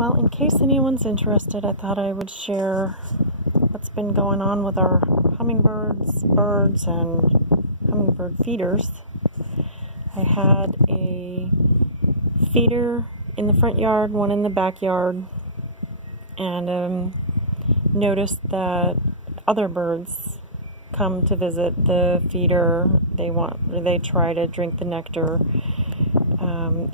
Well, in case anyone's interested, I thought I would share what's been going on with our hummingbirds, birds, and hummingbird feeders. I had a feeder in the front yard, one in the backyard, and noticed that other birds come to visit the feeder. They try to drink the nectar.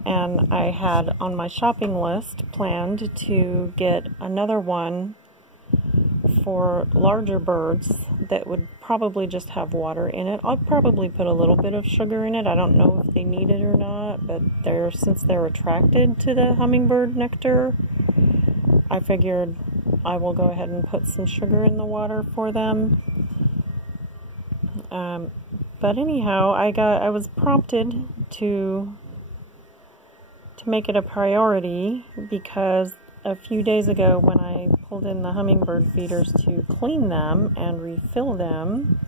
And I had on my shopping list planned to get another one for larger birds that would probably just have water in it. I'll probably put a little bit of sugar in it. I don't know if they need it or not, but since they're attracted to the hummingbird nectar, I figured I will go ahead and put some sugar in the water for them. But anyhow, I was prompted to make it a priority because a few days ago when I pulled in the hummingbird feeders to clean them and refill them,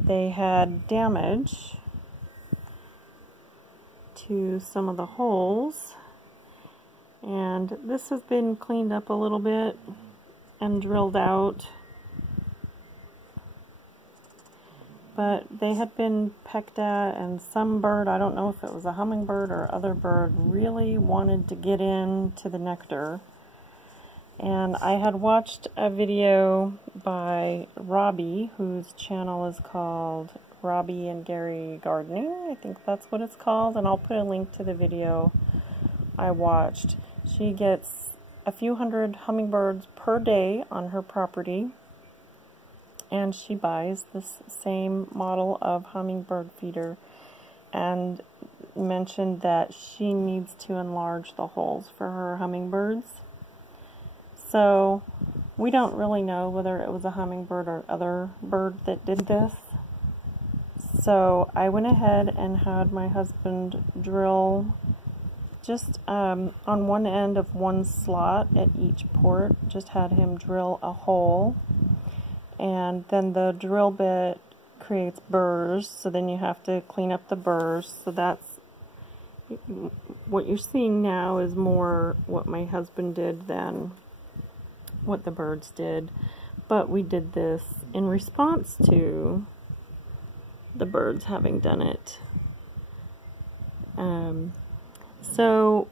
they had damage to some of the holes, and this has been cleaned up a little bit and drilled out. But they had been pecked at, and some bird, I don't know if it was a hummingbird or other bird, really wanted to get into the nectar. And I had watched a video by Robbie, whose channel is called Robbie and Gary Gardening. I think that's what it's called, and I'll put a link to the video I watched. She gets a few hundred hummingbirds per day on her property, and she buys this same model of hummingbird feeder and mentioned that she needs to enlarge the holes for her hummingbirds. So we don't really know whether it was a hummingbird or other bird that did this. So I went ahead and had my husband drill just on one end of one slot at each port, just had him drill a hole. And then the drill bit creates burrs, so then you have to clean up the burrs. So that's what you're seeing now is more what my husband did than what the birds did. But we did this in response to the birds having done it. So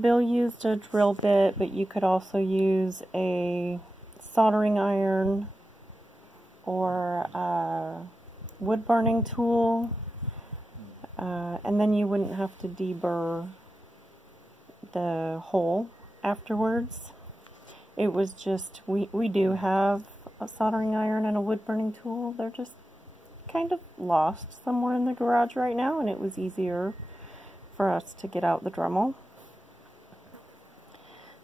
Bill used a drill bit, but you could also use a soldering iron or a wood burning tool, and then you wouldn't have to deburr the hole afterwards. It was just, we do have a soldering iron and a wood burning tool. They're just kind of lost somewhere in the garage right now, and it was easier for us to get out the Dremel.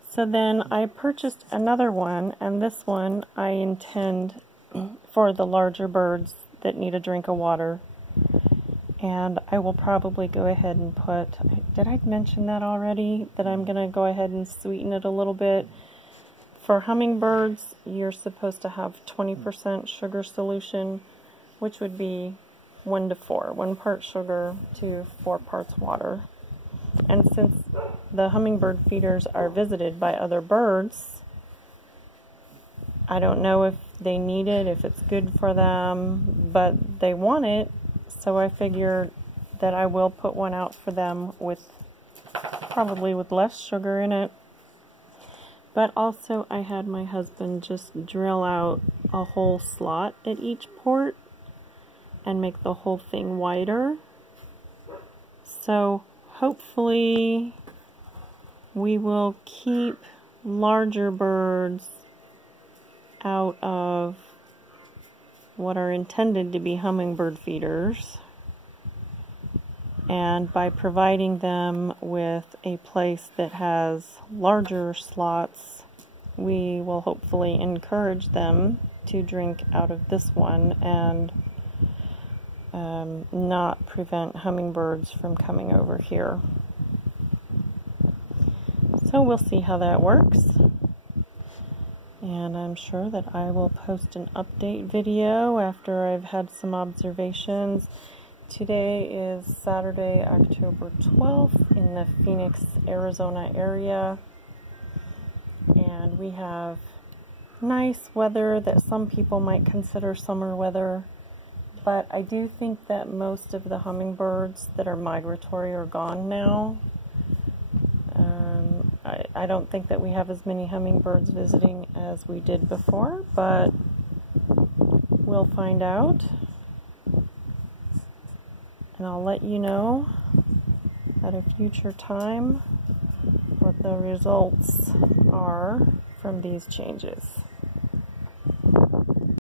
So then I purchased another one, and this one I intend for the larger birds that need a drink of water. And I will probably go ahead and put, did I mention that already? That I'm going to go ahead and sweeten it a little bit. For hummingbirds, you're supposed to have 20% sugar solution, which would be 1 to 4. 1 part sugar to 4 parts water. And since the hummingbird feeders are visited by other birds, I don't know if they need it, if it's good for them, but they want it, so I figured that I will put one out for them with probably with less sugar in it. But also I had my husband just drill out a whole slot at each port and make the whole thing wider. So hopefully we will keep larger birds out of what are intended to be hummingbird feeders, and by providing them with a place that has larger slots, we will hopefully encourage them to drink out of this one and not prevent hummingbirds from coming over here. So we'll see how that works. And I'm sure that I will post an update video after I've had some observations. Today is Saturday, October 12th in the Phoenix, Arizona area, and we have nice weather that some people might consider summer weather, but I do think that most of the hummingbirds that are migratory are gone now. I don't think that we have as many hummingbirds visiting as we did before, but we'll find out. And I'll let you know at a future time what the results are from these changes.